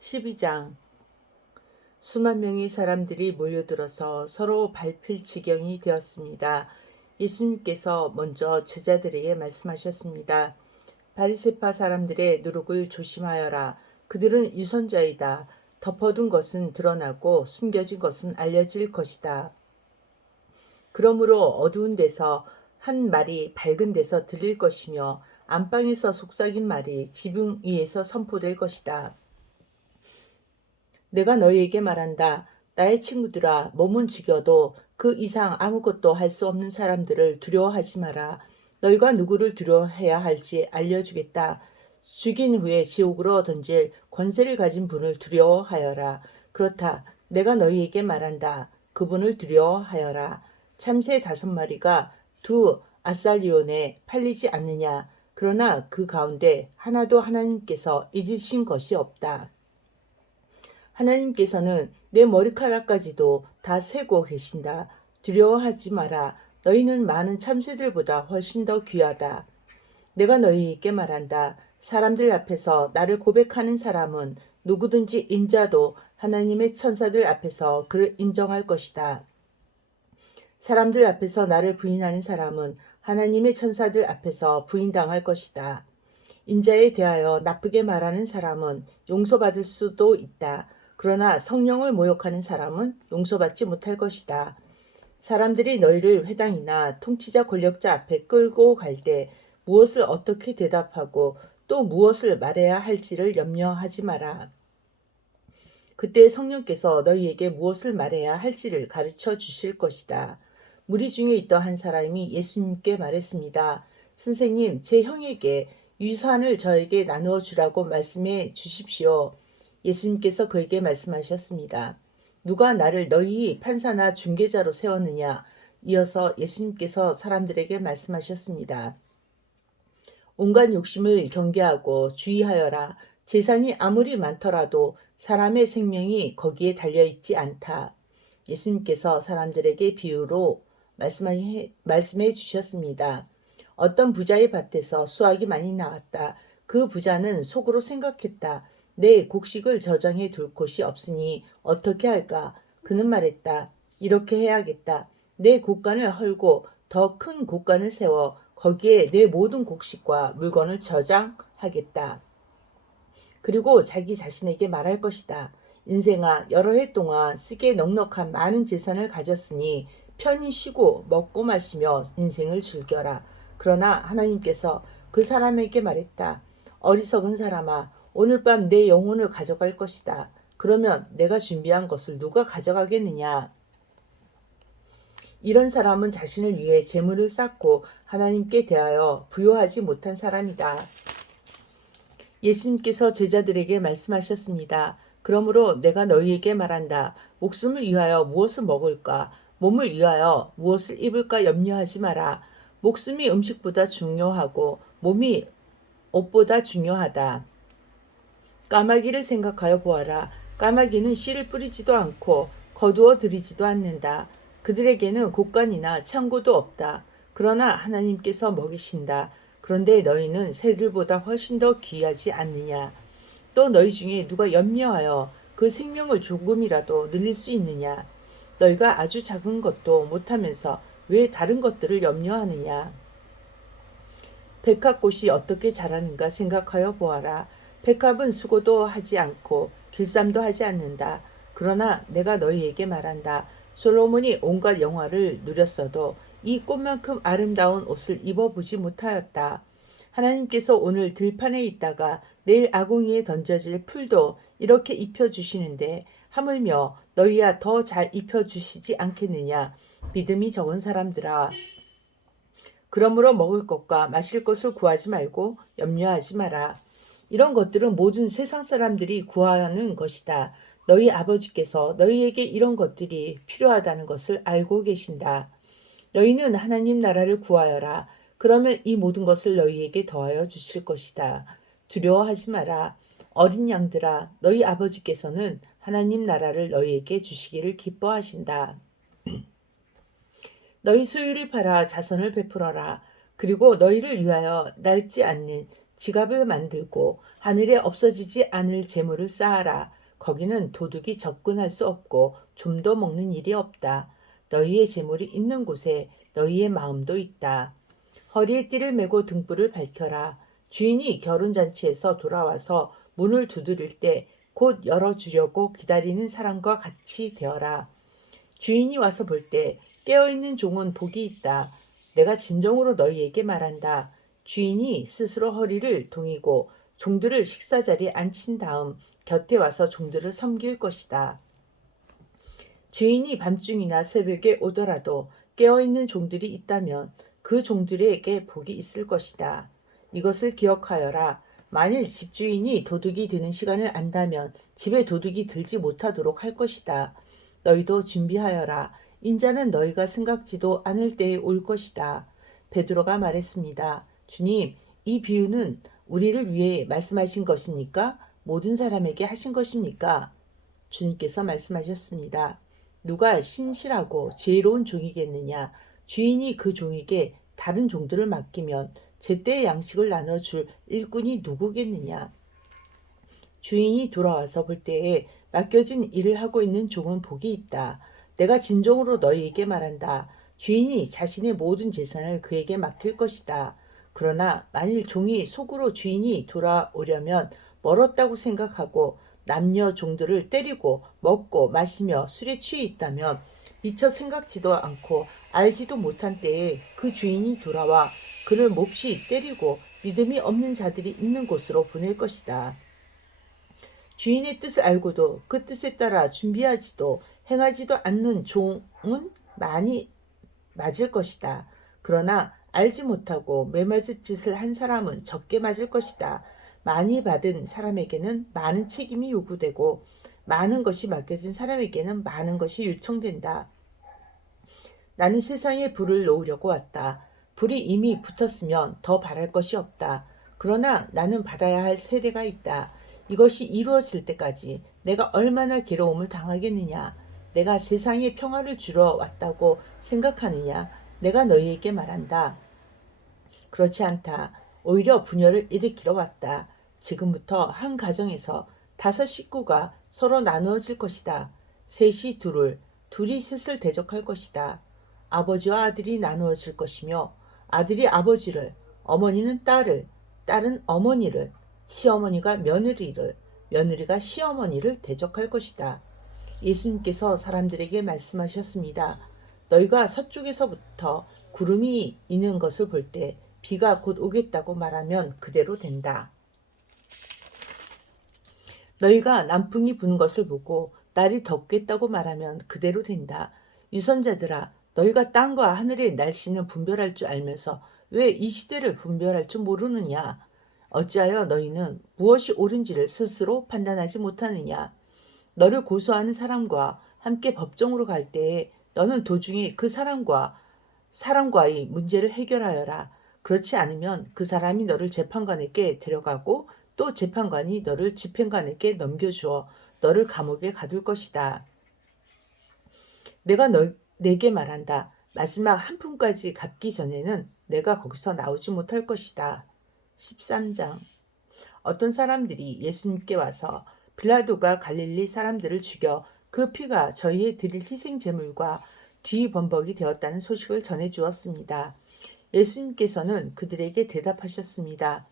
12장. 수만 명의 사람들이 몰려들어서 서로 밟힐 지경이 되었습니다. 예수님께서 먼저 제자들에게 말씀하셨습니다. 바리새파 사람들의 누룩을 조심하여라. 그들은 유선자이다. 덮어둔 것은 드러나고 숨겨진 것은 알려질 것이다. 그러므로 어두운 데서 한 말이 밝은 데서 들릴 것이며 안방에서 속삭인 말이 지붕 위에서 선포될 것이다. 내가 너희에게 말한다. 나의 친구들아, 몸은 죽여도 그 이상 아무것도 할 수 없는 사람들을 두려워하지 마라. 너희가 누구를 두려워해야 할지 알려주겠다. 죽인 후에 지옥으로 던질 권세를 가진 분을 두려워하여라. 그렇다. 내가 너희에게 말한다. 그분을 두려워하여라. 참새 5마리가 두 아살리온에 팔리지 않느냐. 그러나 그 가운데 하나도 하나님께서 잊으신 것이 없다. 하나님께서는 내 머리카락까지도 다 세고 계신다. 두려워하지 마라. 너희는 많은 참새들보다 훨씬 더 귀하다. 내가 너희에게 말한다. 사람들 앞에서 나를 고백하는 사람은 누구든지 인자도 하나님의 천사들 앞에서 그를 인정할 것이다. 사람들 앞에서 나를 부인하는 사람은 하나님의 천사들 앞에서 부인당할 것이다. 인자에 대하여 나쁘게 말하는 사람은 용서받을 수도 있다. 그러나 성령을 모욕하는 사람은 용서받지 못할 것이다. 사람들이 너희를 회당이나 통치자 권력자 앞에 끌고 갈 때 무엇을 어떻게 대답하고 또 무엇을 말해야 할지를 염려하지 마라. 그때 성령께서 너희에게 무엇을 말해야 할지를 가르쳐 주실 것이다. 무리 중에 있던 한 사람이 예수님께 말했습니다. 선생님, 제 형에게 유산을 저에게 나누어 주라고 말씀해 주십시오. 예수님께서 그에게 말씀하셨습니다. 누가 나를 너희 판사나 중개자로 세웠느냐? 이어서 예수님께서 사람들에게 말씀하셨습니다. 온갖 욕심을 경계하고 주의하여라. 재산이 아무리 많더라도 사람의 생명이 거기에 달려있지 않다. 예수님께서 사람들에게 비유로 말씀해 주셨습니다. 어떤 부자의 밭에서 수확이 많이 나왔다. 그 부자는 속으로 생각했다. 내 곡식을 저장해 둘 곳이 없으니 어떻게 할까? 그는 말했다. 이렇게 해야겠다. 내 곡간을 헐고 더 큰 곡간을 세워 거기에 내 모든 곡식과 물건을 저장하겠다. 그리고 자기 자신에게 말할 것이다. 인생아, 여러 해 동안 쓰기에 넉넉한 많은 재산을 가졌으니 편히 쉬고 먹고 마시며 인생을 즐겨라. 그러나 하나님께서 그 사람에게 말했다. 어리석은 사람아, 오늘 밤 내 영혼을 가져갈 것이다. 그러면 내가 준비한 것을 누가 가져가겠느냐? 이런 사람은 자신을 위해 재물을 쌓고 하나님께 대하여 부요하지 못한 사람이다. 예수님께서 제자들에게 말씀하셨습니다. 그러므로 내가 너희에게 말한다. 목숨을 위하여 무엇을 먹을까? 몸을 위하여 무엇을 입을까 염려하지 마라. 목숨이 음식보다 중요하고 몸이 옷보다 중요하다. 까마귀를 생각하여 보아라. 까마귀는 씨를 뿌리지도 않고 거두어 들이지도 않는다. 그들에게는 곡간이나 창고도 없다. 그러나 하나님께서 먹이신다. 그런데 너희는 새들보다 훨씬 더 귀하지 않느냐? 또 너희 중에 누가 염려하여 그 생명을 조금이라도 늘릴 수 있느냐? 너희가 아주 작은 것도 못하면서 왜 다른 것들을 염려하느냐? 백합꽃이 어떻게 자라는가 생각하여 보아라. 백합은 수고도 하지 않고 길쌈도 하지 않는다. 그러나 내가 너희에게 말한다. 솔로몬이 온갖 영화를 누렸어도 이 꽃만큼 아름다운 옷을 입어보지 못하였다. 하나님께서 오늘 들판에 있다가 내일 아궁이에 던져질 풀도 이렇게 입혀주시는데 하물며 너희야 더 잘 입혀주시지 않겠느냐. 믿음이 적은 사람들아. 그러므로 먹을 것과 마실 것을 구하지 말고 염려하지 마라. 이런 것들은 모든 세상 사람들이 구하는 것이다. 너희 아버지께서 너희에게 이런 것들이 필요하다는 것을 알고 계신다. 너희는 하나님 나라를 구하여라. 그러면 이 모든 것을 너희에게 더하여 주실 것이다. 두려워하지 마라. 어린 양들아, 너희 아버지께서는 하나님 나라를 너희에게 주시기를 기뻐하신다. 너희 소유를 팔아 자선을 베풀어라. 그리고 너희를 위하여 낡지 않는 지갑을 만들고 하늘에 없어지지 않을 재물을 쌓아라. 거기는 도둑이 접근할 수 없고 좀도 먹는 일이 없다. 너희의 재물이 있는 곳에 너희의 마음도 있다. 허리에 띠를 메고 등불을 밝혀라. 주인이 결혼잔치에서 돌아와서 문을 두드릴 때 곧 열어주려고 기다리는 사람과 같이 되어라. 주인이 와서 볼 때 깨어있는 종은 복이 있다. 내가 진정으로 너희에게 말한다. 주인이 스스로 허리를 동이고 종들을 식사자리에 앉힌 다음 곁에 와서 종들을 섬길 것이다. 주인이 밤중이나 새벽에 오더라도 깨어있는 종들이 있다면 그 종들에게 복이 있을 것이다. 이것을 기억하여라. 만일 집주인이 도둑이 드는 시간을 안다면 집에 도둑이 들지 못하도록 할 것이다. 너희도 준비하여라. 인자는 너희가 생각지도 않을 때에 올 것이다. 베드로가 말했습니다. 주님, 이 비유는 우리를 위해 말씀하신 것입니까? 모든 사람에게 하신 것입니까? 주님께서 말씀하셨습니다. 누가 신실하고 지혜로운 종이겠느냐? 주인이 그 종에게 다른 종들을 맡기면 제때의 양식을 나눠줄 일꾼이 누구겠느냐? 주인이 돌아와서 볼 때에 맡겨진 일을 하고 있는 종은 복이 있다. 내가 진정으로 너희에게 말한다. 주인이 자신의 모든 재산을 그에게 맡길 것이다. 그러나 만일 종이 속으로 주인이 돌아오려면 멀었다고 생각하고 남녀 종들을 때리고 먹고 마시며 술에 취해 있다면 미처 생각지도 않고 알지도 못한 때에 그 주인이 돌아와 그를 몹시 때리고 믿음이 없는 자들이 있는 곳으로 보낼 것이다. 주인의 뜻을 알고도 그 뜻에 따라 준비하지도 행하지도 않는 종은 많이 맞을 것이다. 그러나 알지 못하고 매맞을 짓을 한 사람은 적게 맞을 것이다. 많이 받은 사람에게는 많은 책임이 요구되고 많은 것이 맡겨진 사람에게는 많은 것이 요청된다. 나는 세상에 불을 놓으려고 왔다. 불이 이미 붙었으면 더 바랄 것이 없다. 그러나 나는 받아야 할 세례가 있다. 이것이 이루어질 때까지 내가 얼마나 괴로움을 당하겠느냐. 내가 세상에 평화를 주러 왔다고 생각하느냐. 내가 너희에게 말한다. 그렇지 않다. 오히려 분열을 일으키러 왔다. 지금부터 한 가정에서 5 식구가 서로 나누어질 것이다. 셋이 둘을, 둘이 셋을 대적할 것이다. 아버지와 아들이 나누어질 것이며 아들이 아버지를, 어머니는 딸을, 딸은 어머니를, 시어머니가 며느리를, 며느리가 시어머니를 대적할 것이다. 예수님께서 사람들에게 말씀하셨습니다. 너희가 서쪽에서부터 구름이 있는 것을 볼 때 비가 곧 오겠다고 말하면 그대로 된다. 너희가 남풍이 부는 것을 보고 날이 덥겠다고 말하면 그대로 된다. 유선자들아, 너희가 땅과 하늘의 날씨는 분별할 줄 알면서 왜 이 시대를 분별할 줄 모르느냐? 어찌하여 너희는 무엇이 옳은지를 스스로 판단하지 못하느냐? 너를 고소하는 사람과 함께 법정으로 갈 때에 너는 도중에 그 사람과의 문제를 해결하여라. 그렇지 않으면 그 사람이 너를 재판관에게 데려가고 또 재판관이 너를 집행관에게 넘겨주어 너를 감옥에 가둘 것이다. 내가 내게 말한다. 마지막 한 푼까지 갚기 전에는 내가 거기서 나오지 못할 것이다. 13장. 어떤 사람들이 예수님께 와서 빌라도가 갈릴리 사람들을 죽여 그 피가 저희의 드릴 희생 제물과 뒤범벅이 되었다는 소식을 전해 주었습니다. 예수님께서는 그들에게 대답하셨습니다.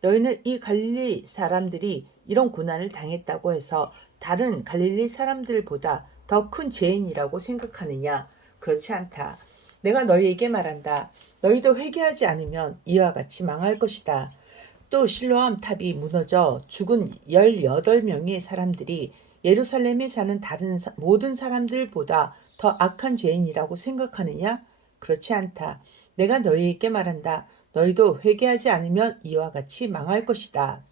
너희는 이 갈릴리 사람들이 이런 고난을 당했다고 해서 다른 갈릴리 사람들보다 더 큰 죄인이라고 생각하느냐? 그렇지 않다. 내가 너희에게 말한다. 너희도 회개하지 않으면 이와 같이 망할 것이다. 또 실로암 탑이 무너져 죽은 18명의 사람들이 예루살렘에 사는 다른 모든 사람들보다 더 악한 죄인이라고 생각하느냐? 그렇지 않다. 내가 너희에게 말한다. 너희도 회개하지 않으면 이와 같이 망할 것이다.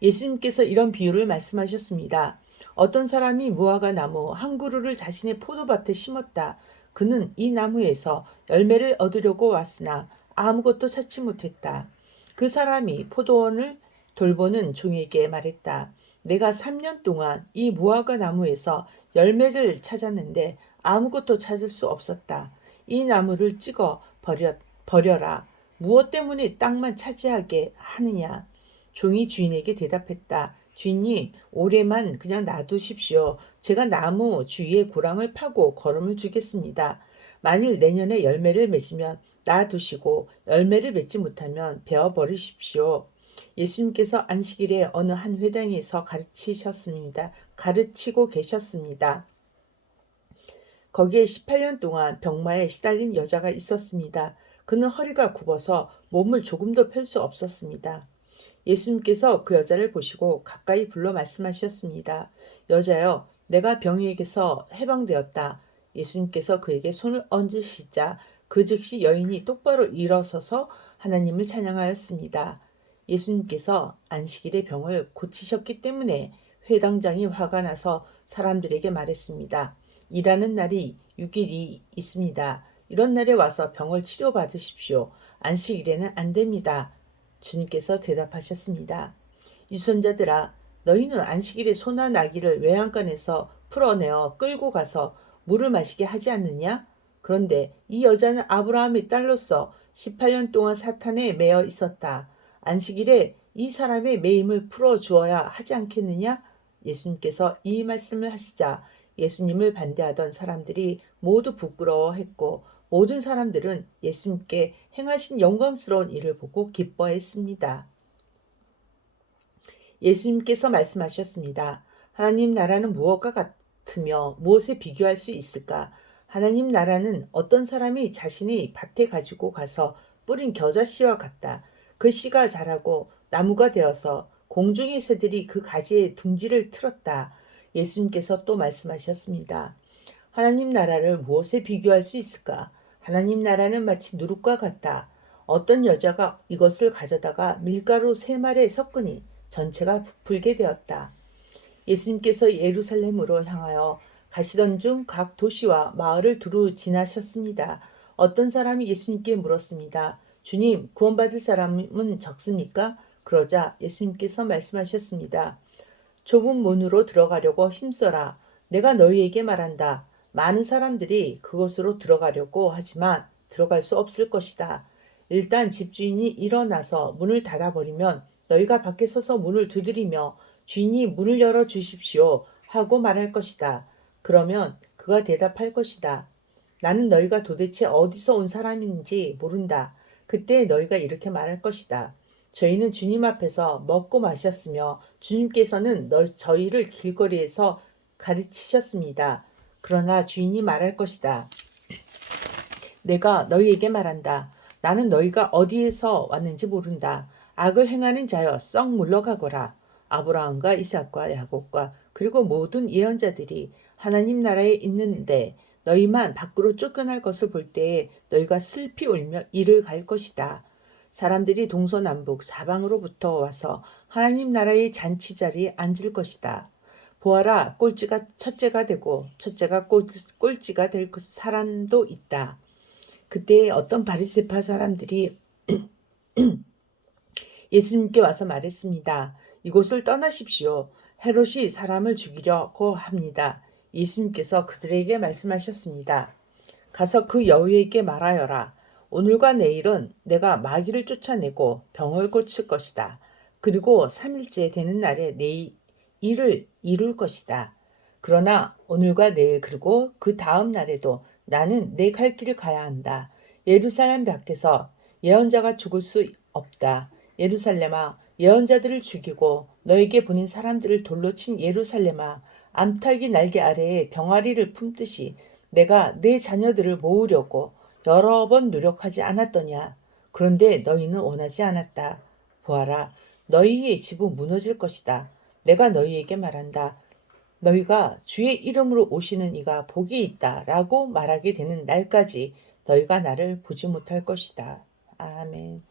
예수님께서 이런 비유를 말씀하셨습니다. 어떤 사람이 무화과 나무 한 그루를 자신의 포도밭에 심었다. 그는 이 나무에서 열매를 얻으려고 왔으나 아무것도 찾지 못했다. 그 사람이 포도원을 돌보는 종에게 말했다. 내가 3년 동안 이 무화과 나무에서 열매를 찾았는데 아무것도 찾을 수 없었다. 이 나무를 찍어 버려라. 무엇 때문에 땅만 차지하게 하느냐? 종이 주인에게 대답했다. 주인님, 올해만 그냥 놔두십시오. 제가 나무 주위에 고랑을 파고 거름을 주겠습니다. 만일 내년에 열매를 맺으면 놔두시고 열매를 맺지 못하면 베어 버리십시오. 예수님께서 안식일에 어느 한 회당에서 가르치고 계셨습니다. 거기에 18년 동안 병마에 시달린 여자가 있었습니다. 그는 허리가 굽어서 몸을 조금도 펼 수 없었습니다. 예수님께서 그 여자를 보시고 가까이 불러 말씀하셨습니다. 여자여, 내가 병에게서 해방되었다. 예수님께서 그에게 손을 얹으시자 그 즉시 여인이 똑바로 일어서서 하나님을 찬양하였습니다. 예수님께서 안식일에 병을 고치셨기 때문에 회당장이 화가 나서 사람들에게 말했습니다. 일하는 날이 6일이 있습니다. 이런 날에 와서 병을 치료받으십시오. 안식일에는 안 됩니다. 주님께서 대답하셨습니다. 유선자들아, 너희는 안식일에 소나 나귀를 외양간에서 풀어내어 끌고 가서 물을 마시게 하지 않느냐? 그런데 이 여자는 아브라함의 딸로서 18년 동안 사탄에 매여 있었다. 안식일에 이 사람의 매임을 풀어주어야 하지 않겠느냐? 예수님께서 이 말씀을 하시자 예수님을 반대하던 사람들이 모두 부끄러워했고 모든 사람들은 예수님께 행하신 영광스러운 일을 보고 기뻐했습니다. 예수님께서 말씀하셨습니다. 하나님 나라는 무엇과 같으며 무엇에 비교할 수 있을까? 하나님 나라는 어떤 사람이 자신의 밭에 가지고 가서 뿌린 겨자씨와 같다. 그 씨가 자라고 나무가 되어서 공중의 새들이 그 가지에 둥지를 틀었다. 예수님께서 또 말씀하셨습니다. 하나님 나라를 무엇에 비교할 수 있을까? 하나님 나라는 마치 누룩과 같다. 어떤 여자가 이것을 가져다가 밀가루 3말에 섞으니 전체가 부풀게 되었다. 예수님께서 예루살렘으로 향하여 가시던 중 각 도시와 마을을 두루 지나셨습니다. 어떤 사람이 예수님께 물었습니다. 주님, 구원받을 사람은 적습니까? 그러자 예수님께서 말씀하셨습니다. 좁은 문으로 들어가려고 힘써라. 내가 너희에게 말한다. 많은 사람들이 그곳으로 들어가려고 하지만 들어갈 수 없을 것이다. 일단 집주인이 일어나서 문을 닫아버리면 너희가 밖에 서서 문을 두드리며 주인이 문을 열어 주십시오 하고 말할 것이다. 그러면 그가 대답할 것이다. 나는 너희가 도대체 어디서 온 사람인지 모른다. 그때 너희가 이렇게 말할 것이다. 저희는 주님 앞에서 먹고 마셨으며 주님께서는 저희를 길거리에서 가르치셨습니다. 그러나 주인이 말할 것이다. 내가 너희에게 말한다. 나는 너희가 어디에서 왔는지 모른다. 악을 행하는 자여 썩 물러가거라. 아브라함과 이삭과 야곱과 그리고 모든 예언자들이 하나님 나라에 있는데 너희만 밖으로 쫓겨날 것을 볼 때에 너희가 슬피 울며 이를 갈 것이다. 사람들이 동서남북 사방으로부터 와서 하나님 나라의 잔치 자리에 앉을 것이다. 보아라, 꼴찌가 첫째가 되고 첫째가 꼴찌가 될 사람도 있다. 그때 어떤 바리새파 사람들이 예수님께 와서 말했습니다. 이곳을 떠나십시오. 헤롯이 사람을 죽이려고 합니다. 예수님께서 그들에게 말씀하셨습니다. 가서 그 여우에게 말하여라. 오늘과 내일은 내가 마귀를 쫓아내고 병을 고칠 것이다. 그리고 3일째 되는 날에 내 일을 이룰 것이다. 그러나 오늘과 내일 그리고 그 다음 날에도 나는 내 갈 길을 가야 한다. 예루살렘 밖에서 예언자가 죽을 수 없다. 예루살렘아, 예언자들을 죽이고 너에게 보낸 사람들을 돌로 친 예루살렘아, 암탉이 날개 아래에 병아리를 품듯이 내가 내 자녀들을 모으려고 여러 번 노력하지 않았더냐. 그런데 너희는 원하지 않았다. 보아라, 너희의 집은 무너질 것이다. 내가 너희에게 말한다. 너희가 주의 이름으로 오시는 이가 복이 있다 라고 말하게 되는 날까지 너희가 나를 보지 못할 것이다. 아멘.